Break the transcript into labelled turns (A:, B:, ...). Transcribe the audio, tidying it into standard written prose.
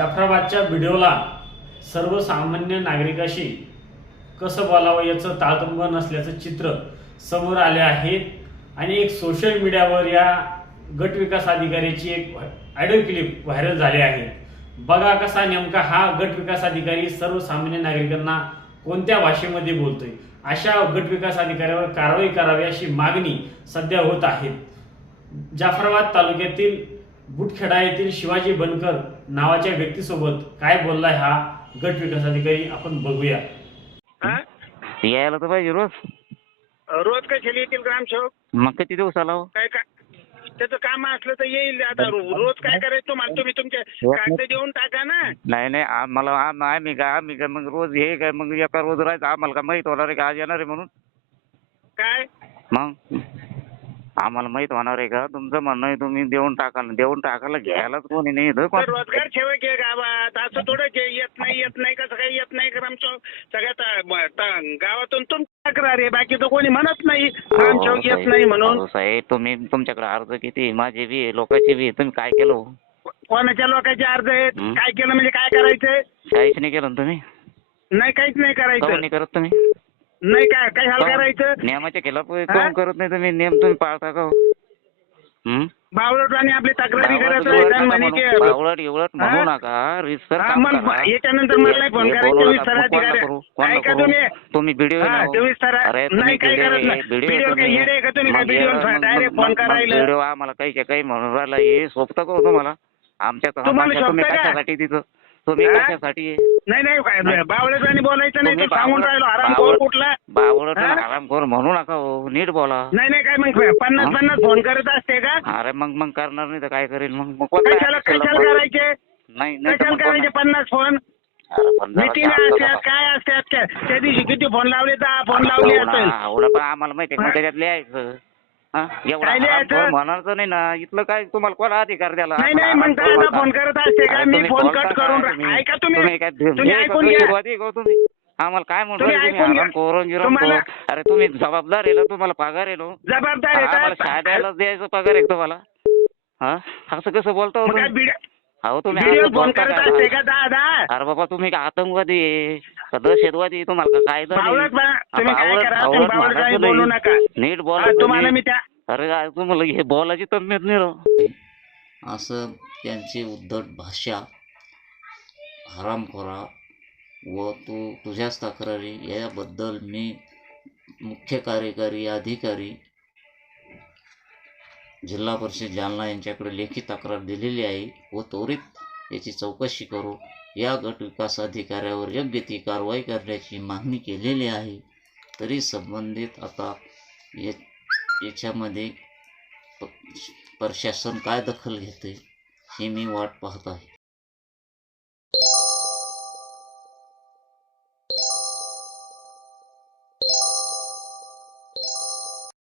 A: जाफराबादच्या व्हिडिओला सर्वसामान्य नागरिकाशी कसं बोलावं याचं ताळतंब नसल्याचं चित्र समोर आले आहे आणि एक सोशल मीडियावर या गट विकास अधिकाऱ्याची एक ऑडिओ क्लिप व्हायरल झाली आहे। बघा कसा नेमका हा गट विकास अधिकारी सर्वसामान्य नागरिकांना कोणत्या भाषेमध्ये बोलतोय। अशा गट विकास अधिकाऱ्यावर कारवाई करावी अशी मागणी सध्या होत आहे। जाफराबाद तालुक्यातील बुटखेडा येथील शिवाजी बनकर नावाच्या व्यक्तीसोबत काय बोललाय हा गट विकास अधिकारी आपण बघूया।
B: यायला तर पाहिजे रोज
C: रोज कशाला येतील ग्रामसेवक?
B: मग किती दिवसाला हो?
C: काय त्याचं काम असलं तर येईल। आता रोज काय करायचं तुम्हाला? तुम्ही तुमचे कागद देऊन टाका ना।
B: नाही नाही आम्हाला आम्ही काय मग रोज हे काय मग एका रोज राहायचं आम्हाला का माहित होणार आहे का आज येणार आहे म्हणून?
C: काय
B: मग आम्हाला माहित होणार आहे का? तुमचं म्हणणं आहे तुम्ही देऊन टाकायला घ्यायलाच कोणी नाही इथं
C: तर रोजगार सेवक आहे गावात, असं थोडं येत नाही कसं काही येत नाही ग्रामसेवक? सगळ्यात गावातून तुमची तक्रार आहे, बाकी तर कोणी म्हणत नाही ग्रामसेवक येत नाही म्हणून।
B: साहेब तुम्ही तुमच्याकडे अर्ज किती माझे बी लोकांचे बी तुम्ही काय केलं हो?
C: कोणाच्या लोकांचे अर्ज आहेत? काय केलं म्हणजे काय करायचंय?
B: काहीच नाही केलं ना तुम्ही?
C: नाही काहीच नाही करायचं।
B: नाही करत तुम्ही?
C: नाही काय हाल करायचं?
B: नियमाच्या खिलाफ काहून करत नाही तुम्ही? नियम तुम्ही पाळता का?
C: बावळट आणि आपली तक्रारी करत राहायचं म्हणजे
B: बावळट एवढं म्हणू नका रिसर
C: याच्यानंतर मला नाही फोन करायचं। तुम्ही सर अधिकारी ऐका
B: तुम्ही व्हिडिओ
C: तुम्ही सर नाही काही करत नाही। व्हिडिओ काही येडे का तुम्ही? काय व्हिडिओ डायरेक्ट फोन करायला?
B: व्हिडिओ आम्हाला काही म्हणून राहिला हे सोपतं का तुम्हाला? आमच्या तुम्ही कशासाठी तिथं तुम्ही कशासाठी?
C: नाही बावळटाने बोलायचं नाही, तर सांगून राहिलो आरामखोर कुठला
B: बावळट आरामखोर म्हणू नका हो, नीट बोला।
C: नाही काय मग 50 फोन करत असते का?
B: अरे मग करणार नाही तर काय करेल मग?
C: कशाला करायचे?
B: नाही
C: कशाला करायचे 50 फोन? मीटिंग असतात काय असतात? त्या दिवशी किती फोन लावले? 10 फोन लावले असेल।
B: एवढं पण आम्हाला माहिती आहे त्याच्यात लिहायचं एवढं म्हणायचं नाही ना। इथलं काय तुम्हाला कोणा अधिकार द्याला?
C: नाही मग दादा फोन करत असते का? मी फोन कट करून ऐका तुम्ही ऐकून घ्या।
B: तुम्ही आम्हाला काय म्हणतो? अरे तुम्ही जबाबदार आहे ना, तुम्हाला पगार आहे ना?
C: जबाबदार आहे
B: आम्हाला शाळा द्यायला द्यायचं पगार आहे तुम्हाला? असं कसं बोलतो तुम्ही?
C: फोन करत असते का दादा?
B: अरे बाबा तुम्ही का आतंकवादी आहे का दहशतवादी? तुम्हाला काय
C: बोलू नका,
B: नीट बोला
C: तुम्हाला मी त्या
B: अरे तुम्हाला हे बोलायची तब्येत नाही राव।
D: असं त्यांची उद्धट भाषा, हरामखोरा व तुझ्याच तक्रारी याबद्दल मी मुख्य कार्यकारी अधिकारी जिल्हा परिषद जालना यांच्याकडे लेखी तक्रार दिलेली आहे व त्वरित याची चौकशी करू या गट विकास अधिकाऱ्यावर योग्य ती कारवाई करण्याची मागणी केलेली आहे। तरी संबंधित आता याच्यामध्ये प्रशासन काय दखल घेते ही मी वाट पाहत आहे।